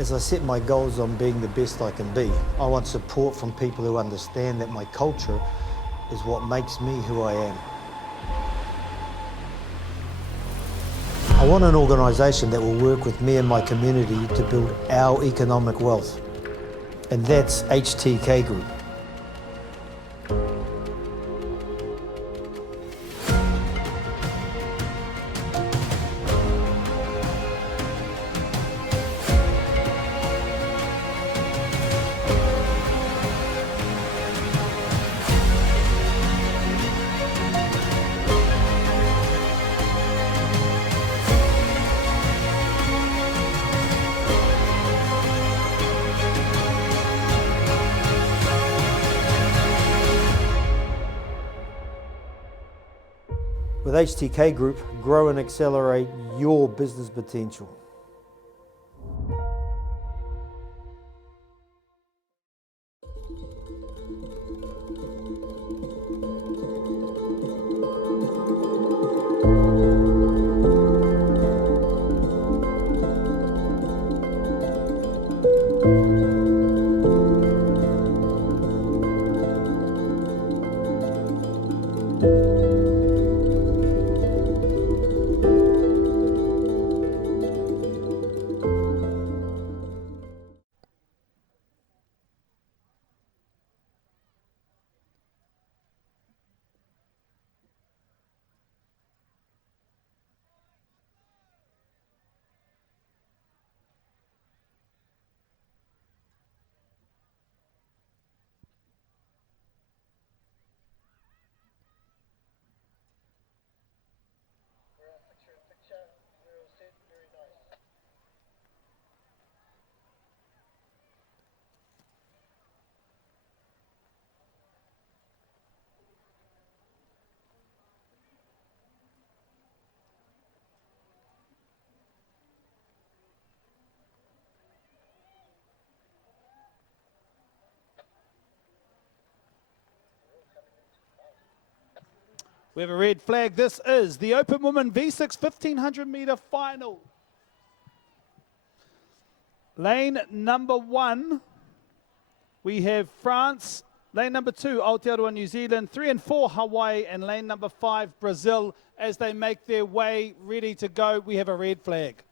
As I set my goals on being the best I can be, I want support from people who understand that my culture is what makes me who I am. I want an organisation that will work with me and my community to build our economic wealth, and that's HTK Group. With HTK Group, grow and accelerate your business potential. We have a red flag. This is the Open Women V6 1500 metre final. Lane number 1, we have France. Lane number 2, Aotearoa, New Zealand. 3 and 4, Hawaii. And lane number 5, Brazil. As they make their way ready to go, we have a red flag.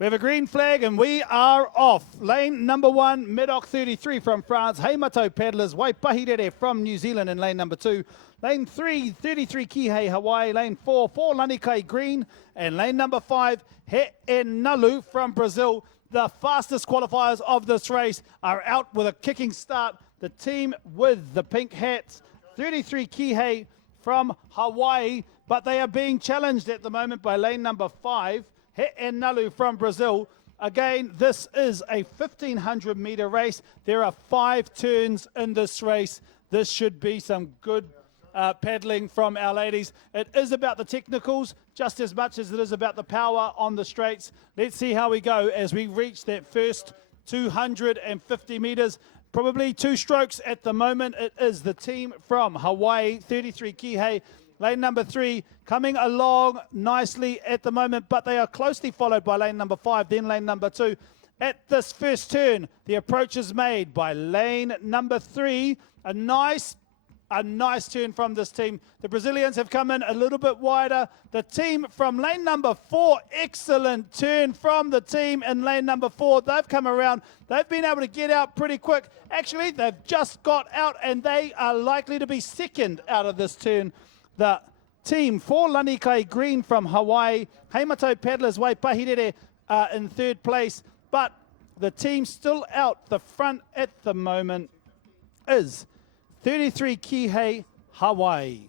We have a green flag and we are off. Lane number 1, Medoc 33 from France. Heimato Paddlers, Waipahirere from New Zealand in lane number 2. Lane 3, 33 Kihei, Hawaii. Lane 4, 4 Lanikai Green. And lane number 5, He Nalu from Brazil. The fastest qualifiers of this race are out with a kicking start. The team with the pink hats, 33 Kihei from Hawaii. But they are being challenged at the moment by lane number 5. He Nalu from Brazil. Again, this is a 1500 metre race. There are 5 turns in this race. This should be some good paddling from our ladies. It is about the technicals just as much as it is about the power on the straights. Let's see how we go as we reach that first 250 metres. Probably 2 strokes at the moment. It is the team from Hawaii, 33 Kihei. Lane number 3 coming along nicely at the moment, but they are closely followed by lane number 5, then lane number 2. At this first turn, the approach is made by lane number 3. A nice turn from this team. The Brazilians have come in a little bit wider. The team from lane number 4, excellent turn from the team in lane number 4. They've come around. They've been able to get out pretty quick. Actually, they've just got out and they are likely to be second out of this turn. The team for Lanikai Green from Hawaii, Heimato Paddlers, Waipahirere in 3rd place, but the team still out the front at the moment is 33 Kihei, Hawaii.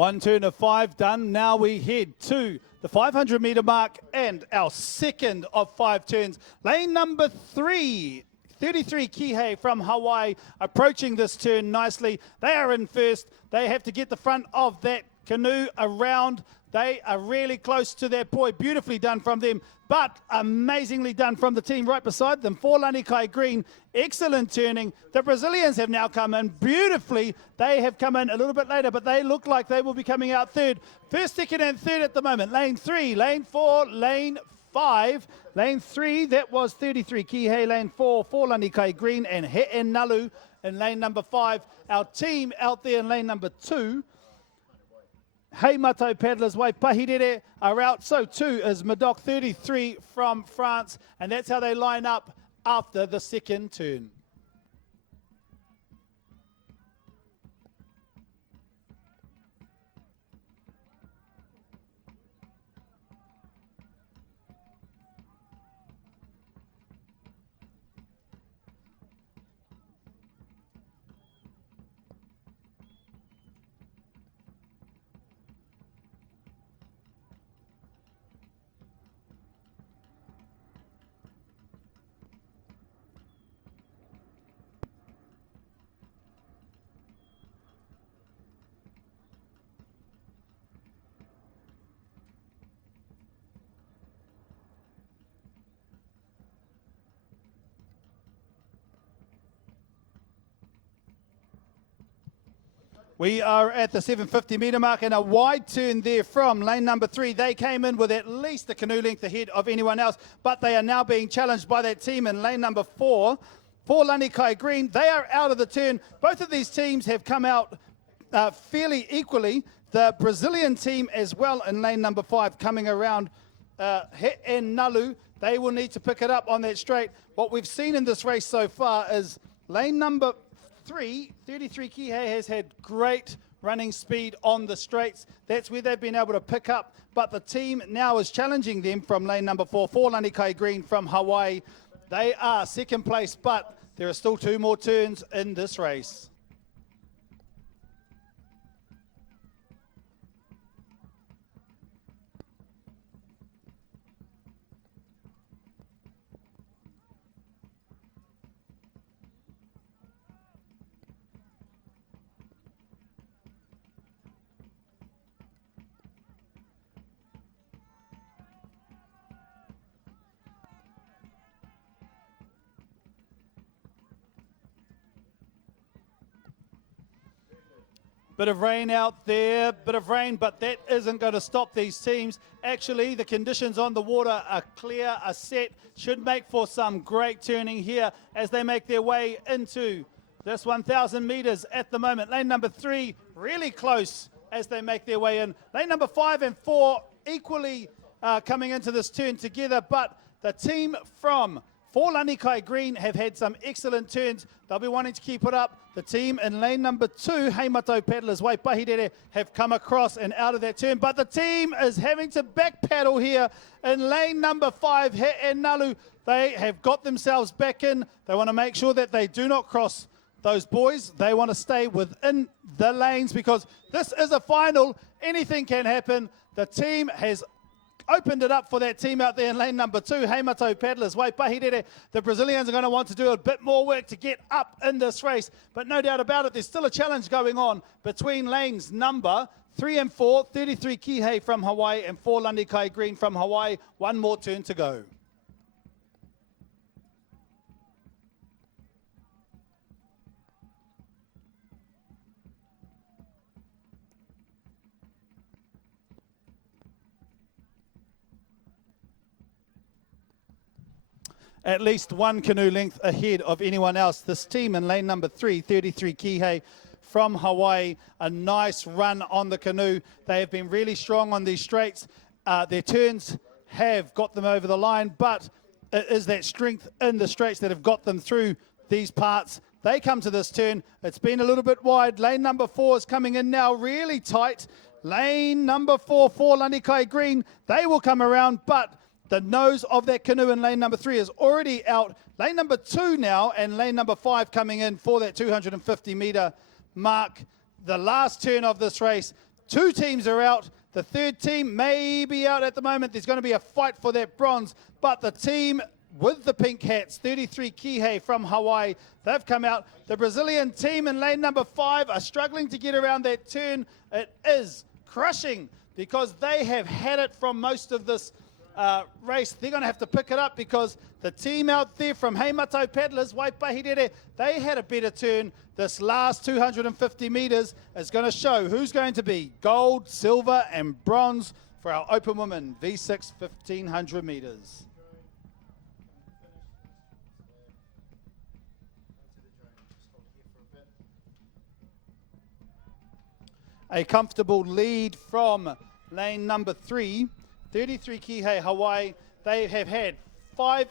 One turn of 5 done. Now we head to the 500 metre mark and our second of 5 turns. Lane number 3, 33 Kihei from Hawaii, approaching this turn nicely. They are in first. They have to get the front of that canoe around. They are really close to their poi. Beautifully done from them, but amazingly done from the team right beside them. For Lanikai Green, excellent turning. The Brazilians have now come in beautifully. They have come in a little bit later, but they look like they will be coming out third. First, second, and third at the moment. Lane 3, lane 4, lane 5. Lane 3, that was 33 Kihei. Lane 4, for Lanikai Green and He'en Nalu in lane number 5. Our team out there in lane number 2. Hei Mato Paddlers, Waipahirere are out. So too is Madoc 33 from France. And that's how they line up after the second turn. We are at the 750 metre mark and a wide turn there from lane number 3. They came in with at least a canoe length ahead of anyone else, but they are now being challenged by that team in lane number 4. For Lanikai Green, they are out of the turn. Both of these teams have come out fairly equally. The Brazilian team as well in lane number 5 coming around He'en Nalu. They will need to pick it up on that straight. What we've seen in this race so far is lane number 3, 33 Kihei has had great running speed on the straights. That's where they've been able to pick up. But the team now is challenging them from lane number 4, for Lanikai Green from Hawaii. They are second place, but there are still 2 more turns in this race. Bit of rain out there, bit of rain, but that isn't going to stop these teams. Actually, the conditions on the water are clear, are set, should make for some great turning here as they make their way into this 1,000 metres at the moment. Lane number 3, really close as they make their way in. Lane number 5 and 4 equally coming into this turn together, but the team from for Lanikai Green have had some excellent turns. They'll be wanting to keep it up. The team in lane number 2, Hei Mato Paddlers, Waipahirere, have come across and out of that turn. But the team is having to back paddle here in lane number 5, He'en Nalu. They have got themselves back in. They want to make sure that they do not cross those boys. They want to stay within the lanes because this is a final. Anything can happen. The team has opened it up for that team out there in lane number 2, Hei Mato Paddlers, Waipahirere. The Brazilians are going to want to do a bit more work to get up in this race, but no doubt about it, there's still a challenge going on between lanes number 3 and 4, 33 Kihei from Hawaii and 4 Lanikai Green from Hawaii. 1 more turn to go. At least 1 canoe length ahead of anyone else. This team in lane number 3, 33 Kihei from Hawaii, a nice run on the canoe. They have been really strong on these straights. Their turns have got them over the line, but it is that strength in the straights that have got them through these parts. They come to this turn. It's been a little bit wide. Lane number 4 is coming in now really tight. Lane number 4 for Lanikai Green. They will come around, but the nose of that canoe in lane number 3 is already out. Lane number 2 now and lane number 5 coming in for that 250 metre mark. The last turn of this race. 2 teams are out. The 3rd team may be out at the moment. There's going to be a fight for that bronze, but the team with the pink hats, 33 Kihei from Hawaii, they've come out. The Brazilian team in lane number 5 are struggling to get around that turn. It is crushing because they have had it from most of this race. They're going to have to pick it up because the team out there from Heimato Paddlers, Waipahirere, they had a better turn. This last 250 metres is going to show who's going to be gold, silver and bronze for our open women V6 1500 metres. A comfortable lead from lane number 3, 33 Kihei Hawaii. They have had 5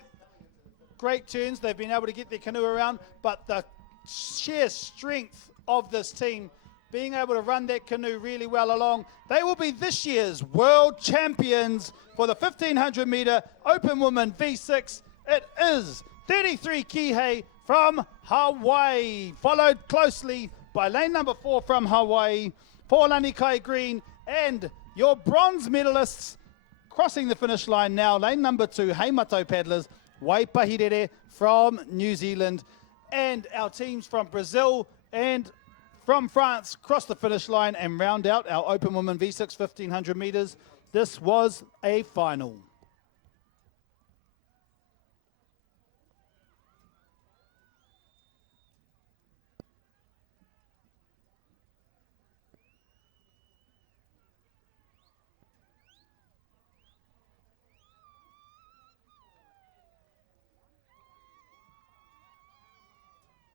great turns. They've been able to get their canoe around, but the sheer strength of this team being able to run that canoe really well along. They will be this year's world champions for the 1500 metre open women V6. It is 33 Kihei from Hawaii, followed closely by lane number 4 from Hawaii, Paulani Kai Green, and your bronze medalists crossing the finish line now. Lane number 2, Heimato Paddlers, Waipahirere from New Zealand, and our teams from Brazil and from France cross the finish line and round out our open women V6 1500 metres. This was a final.